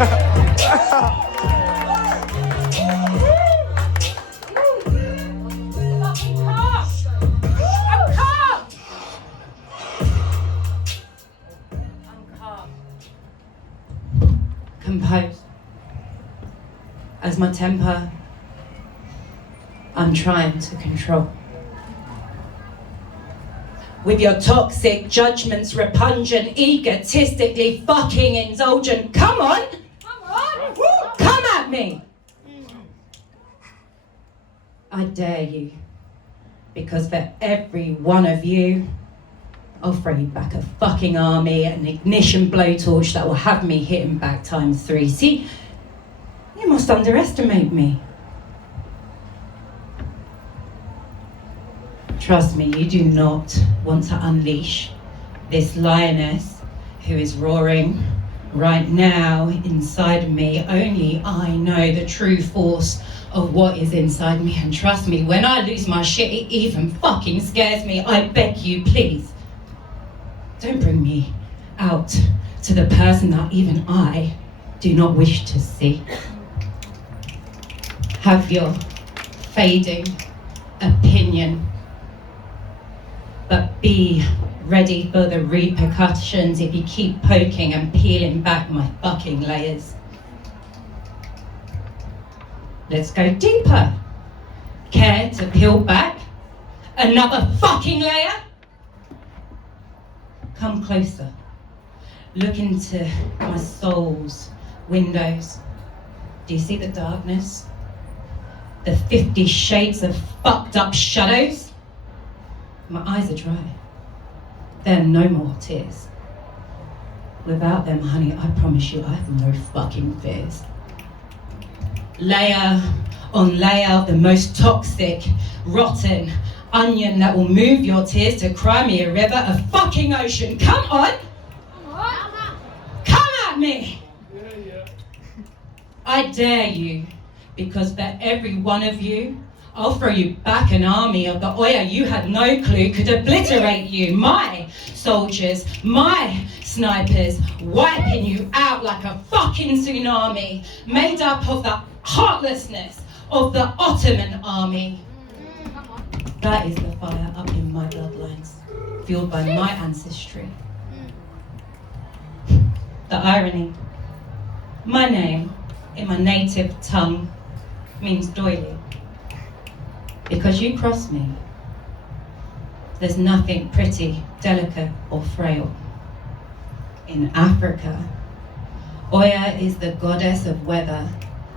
Composed. As my temper, I'm trying to control. With your toxic judgments, repugnant, egotistically fucking indulgent. Come on! Come at me! I dare you, because for every one of you, I'll throw you back a fucking army, an ignition blowtorch that will have me hitting back ×3. See, you must underestimate me. Trust me, you do not want to unleash this lioness who is roaring right now inside me. Only I know the true force of what is inside me. And trust me, when I lose my shit, it even fucking scares me. I beg you, please, don't bring me out to the person that even I do not wish to see. Have your fading opinion, but be ready for the repercussions if you keep poking and peeling back my fucking layers. Let's go deeper. Care to peel back another fucking layer? Come closer. Look into my soul's windows. Do you see the darkness? The 50 shades of fucked up shadows? My eyes are dry. There are no more tears. Without them, honey, I promise you I have no fucking fears. Layer on layer of the most toxic, rotten onion that will move your tears to cry me a river, a fucking ocean. Come on! Come at me! I dare you, because for every one of you, I'll throw you back an army of the oya you had no clue could obliterate you. My soldiers, my snipers, wiping you out like a fucking tsunami, made up of the heartlessness of the Ottoman army. That is the fire up in my bloodlines, fueled by my ancestry. The irony, my name in my native tongue means doily. Because you cross me, there's nothing pretty, delicate, or frail. In Africa, Oya is the goddess of weather,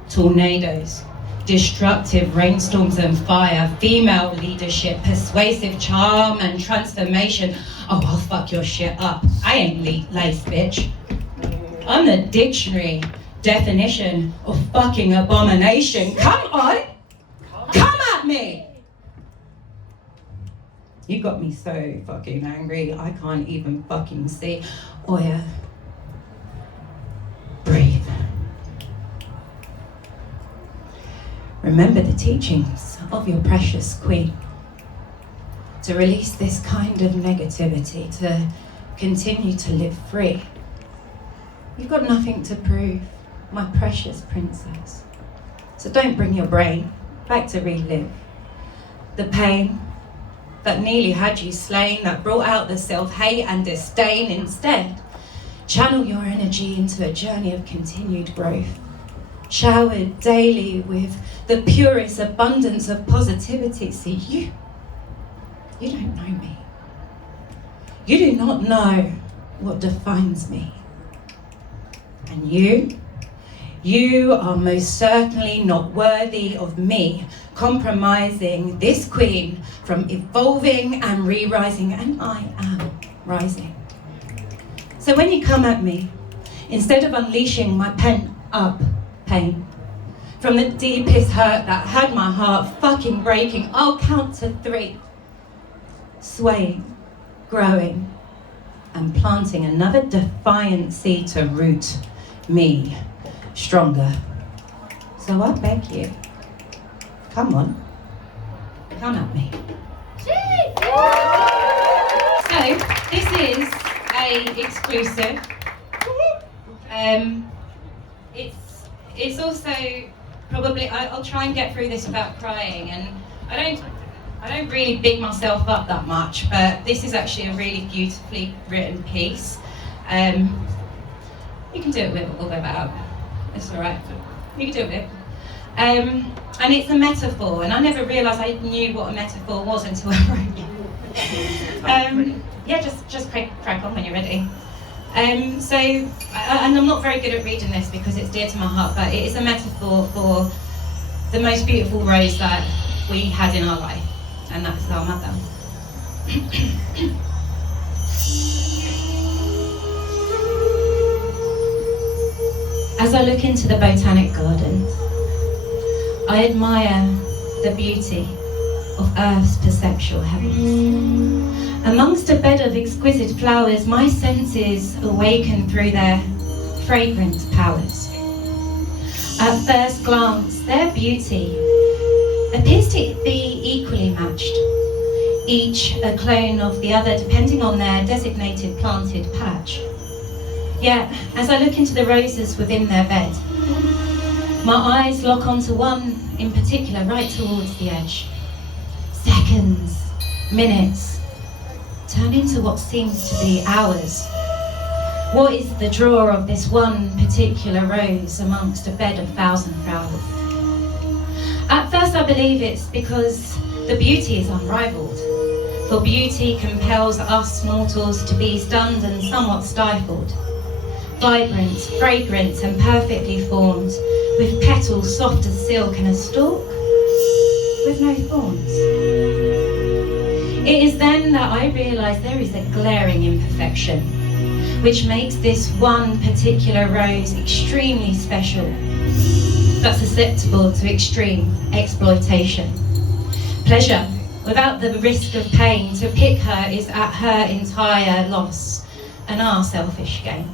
tornadoes, destructive rainstorms and fire, female leadership, persuasive charm and transformation. Oh, I'll fuck your shit up. I ain't lace, bitch. I'm the dictionary definition of fucking abomination. Come on! Come at me! You got me so fucking angry, I can't even fucking see. Oya, breathe. Remember the teachings of your precious queen. To release this kind of negativity, to continue to live free. You've got nothing to prove, my precious princess. So don't bring your brain back to relive the pain that nearly had you slain, that brought out the self-hate and disdain. Instead, channel your energy into a journey of continued growth, showered daily with the purest abundance of positivity. See, you don't know me. You do not know what defines me. And you are most certainly not worthy of me compromising this queen from evolving and re-rising, and I am rising. So when you come at me, instead of unleashing my pent-up pain from the deepest hurt that had my heart fucking breaking, I'll count to 3, swaying, growing, and planting another defiant seed to root me stronger. So I beg you, come on, come at me. So this is a exclusive. it's also probably, I'll try and get through this without crying, and I don't really big myself up that much, but this is actually a really beautifully written piece. You can do it with or without. It's all right. You can do it with. And it's a metaphor, and I never realised I knew what a metaphor was until I wrote it. Yeah, just crack on when you're ready. And I'm not very good at reading this because it's dear to my heart, but it is a metaphor for the most beautiful rose that we had in our life, and that's our mother. As I look into the botanic gardens, I admire the beauty of Earth's perceptual heavens. Amongst a bed of exquisite flowers, my senses awaken through their fragrant powers. At first glance, their beauty appears to be equally matched, each a clone of the other depending on their designated planted patch. Yet, as I look into the roses within their bed, my eyes lock onto one in particular right towards the edge. Seconds, minutes, turn into what seems to be hours. What is the draw of this one particular rose amongst a bed of 1,000 flowers? At first I believe it's because the beauty is unrivaled, for beauty compels us mortals to be stunned and somewhat stifled. Vibrant, fragrant and perfectly formed, with petals soft as silk and a stalk with no thorns. It is then that I realise there is a glaring imperfection, which makes this one particular rose extremely special, but susceptible to extreme exploitation. Pleasure, without the risk of pain, to pick her is at her entire loss, and our selfish gain.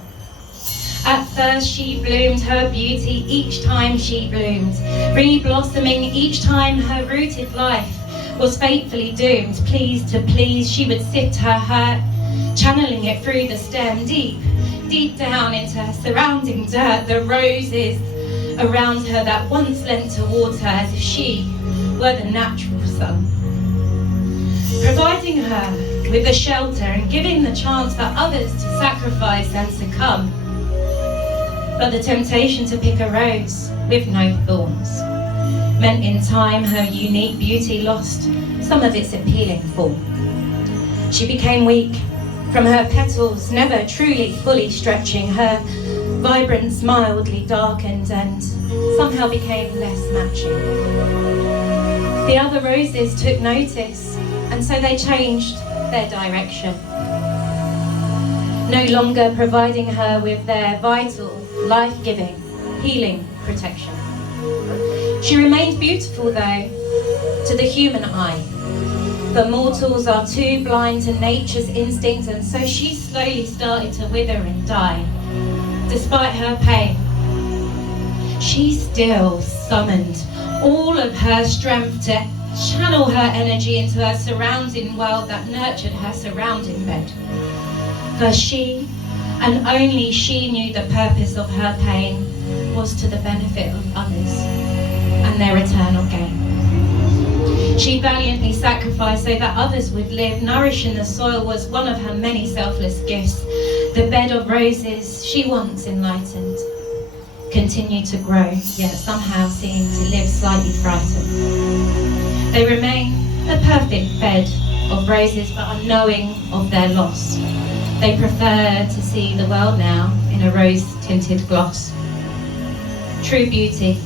At first she bloomed, her beauty each time she bloomed, re-blossoming each time her rooted life was fatefully doomed. Pleased to please, she would sift her hurt, channeling it through the stem, deep down into her surrounding dirt. The roses around her that once leant towards her as if she were the natural sun, providing her with the shelter and giving the chance for others to sacrifice and succumb. But the temptation to pick a rose with no thorns meant in time her unique beauty lost some of its appealing form. She became weak from her petals, never truly fully stretching. Her vibrance mildly darkened and somehow became less matching. The other roses took notice, and so they changed their direction, no longer providing her with their vital, life-giving, healing protection. She remained beautiful though, to the human eye, but mortals are too blind to nature's instincts, and so she slowly started to wither and die. Despite her pain, she still summoned all of her strength to channel her energy into her surrounding world that nurtured her surrounding bed. For she, and only she, knew the purpose of her pain was to the benefit of others and their eternal gain. She valiantly sacrificed so that others would live. Nourishing the soil was one of her many selfless gifts. The bed of roses she once enlightened continued to grow, yet somehow seemed to live slightly frightened. They remain a perfect bed of roses, but unknowing of their loss. They prefer to see the world now in a rose-tinted gloss. True beauty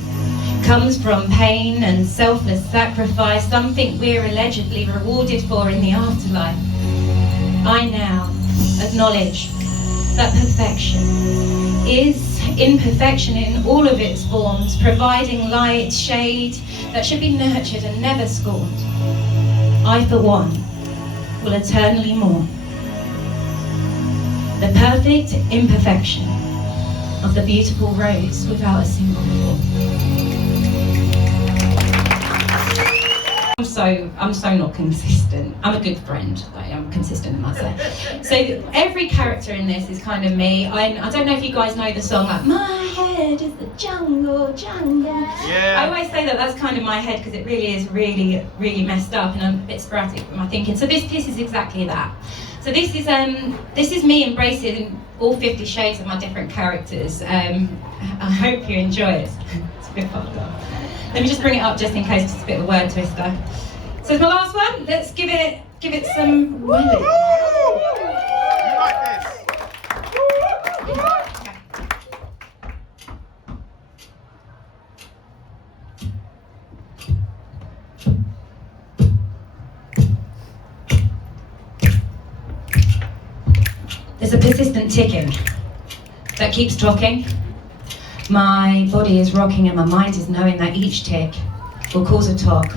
comes from pain and selfless sacrifice, something we're allegedly rewarded for in the afterlife. I now acknowledge that perfection is imperfection in all of its forms, providing light, shade that should be nurtured and never scorned. I, for one, will eternally mourn the perfect imperfection of the beautiful rose without a single flaw. so not consistent. I'm a good friend. I'm consistent in myself. So every character in this is kind of me. I don't know if you guys know the song like "My head is the jungle, jungle." Yeah. I always say that that's kind of my head because it really is really messed up and I'm a bit sporadic with my thinking. So this is exactly that. So this is me embracing all 50 shades of my different characters. I hope you enjoy it. It's a bit fucked up. Let me just bring it up just in case it's a bit of a word twister. So it's my last one. Let's give it some melody. You like this? There's a persistent ticking that keeps talking. My body is rocking and my mind is knowing that each tick will cause a talk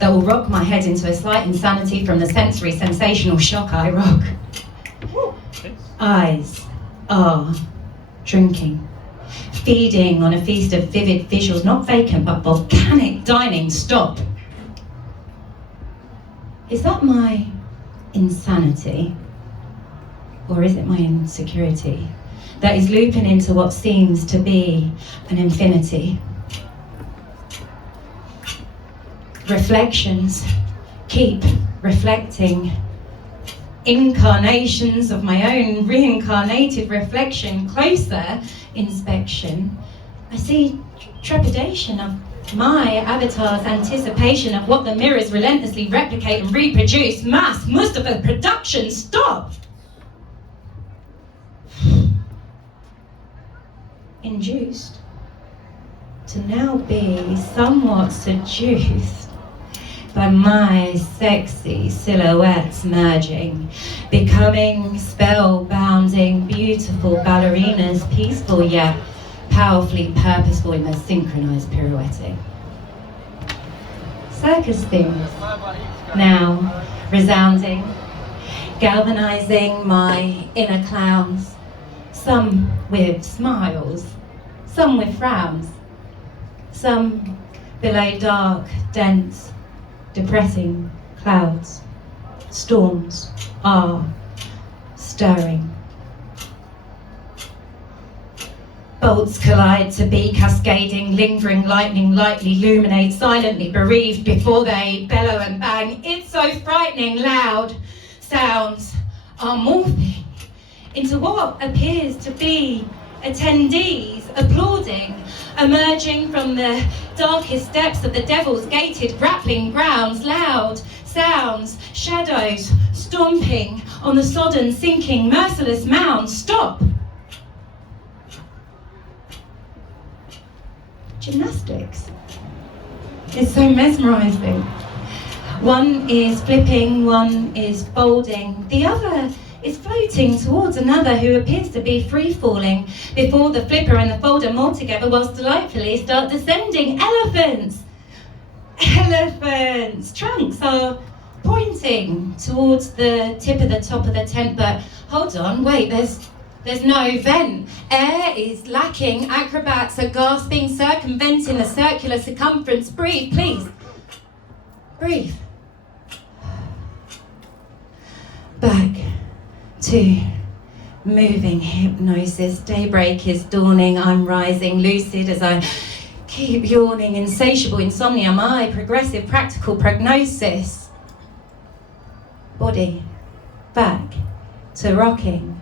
that will rock my head into a slight insanity from the sensory sensational shock I rock. Eyes are drinking, feeding on a feast of vivid visuals, not vacant but volcanic dining. Stop. Is that my insanity? Or is it my insecurity that is looping into what seems to be an infinity? Reflections keep reflecting. Incarnations of my own reincarnated reflection. Closer inspection, I see trepidation of my avatar's anticipation of what the mirrors relentlessly replicate and reproduce. Mass Mustafa production. Stop. Induced to now be somewhat seduced by my sexy silhouettes merging, becoming spellbounding, beautiful ballerinas, peaceful yet powerfully purposeful in their synchronized pirouetting. Circus themes now resounding, galvanizing my inner clowns. Some with smiles, some with frowns, some below dark, dense, depressing clouds. Storms are stirring. Bolts collide to be cascading, lingering lightning lightly illuminate, silently bereaved before they bellow and bang. It's so frightening, loud sounds are morphing into what appears to be attendees applauding, emerging from the darkest depths of the devil's gated grappling grounds. Loud sounds, shadows stomping on the sodden, sinking, merciless mounds. Stop. Gymnastics. It's so mesmerizing. One is flipping, one is folding, the other is floating towards another who appears to be free-falling before the flipper and the folder mold together whilst delightfully start descending. Elephants! Elephants! Trunks are pointing towards the tip of the top of the tent, but hold on, wait, there's no vent. Air is lacking. Acrobats are gasping, circumventing the circular circumference. Breathe, please. Breathe. Back to moving hypnosis. Daybreak is dawning. I'm rising, lucid as I keep yawning. Insatiable insomnia, my progressive practical prognosis. Body back to rocking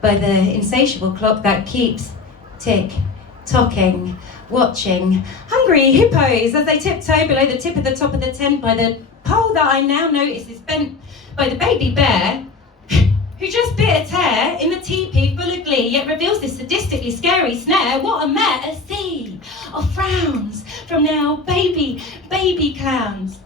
by the insatiable clock that keeps tick-tocking, watching hungry hippos as they tiptoe below the tip of the top of the tent by the pole that I now notice is bent by the baby bear who just bit a tear in the teepee full of glee, yet reveals this sadistically scary snare. What a mare, a sea of frowns from now baby clowns.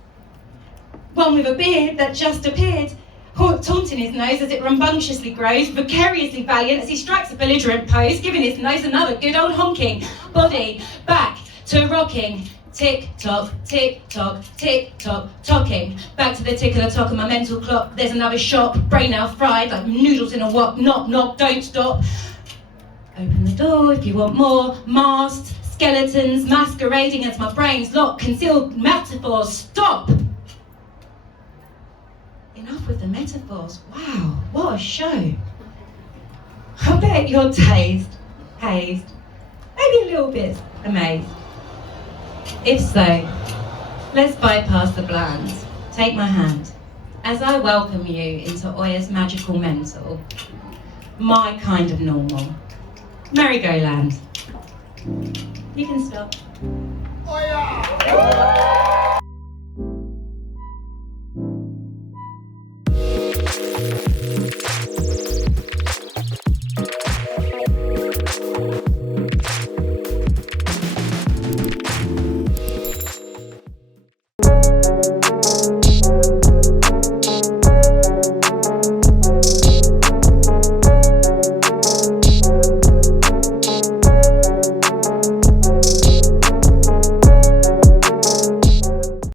One with a beard that just appeared, taunting his nose as it rambunctiously grows, vicariously valiant as he strikes a belligerent pose, giving his nose another good old honking. Body back to rocking, tick-tock, tick-tock, tick-tock, tocking. Back to the tick of the tock of my mental clock. There's another shock, brain now fried like noodles in a wok. Knock, knock, don't stop. Open the door if you want more. Masked skeletons masquerading as my brain's locked, concealed metaphors. Stop. metaphors. Wow, what a show. I bet you're dazed, hazed, maybe a little bit amazed. If so, let's bypass the bland. Take my hand as I welcome you into Oya's magical mental, my kind of normal. Merry-go-land. You can stop. Oh yeah!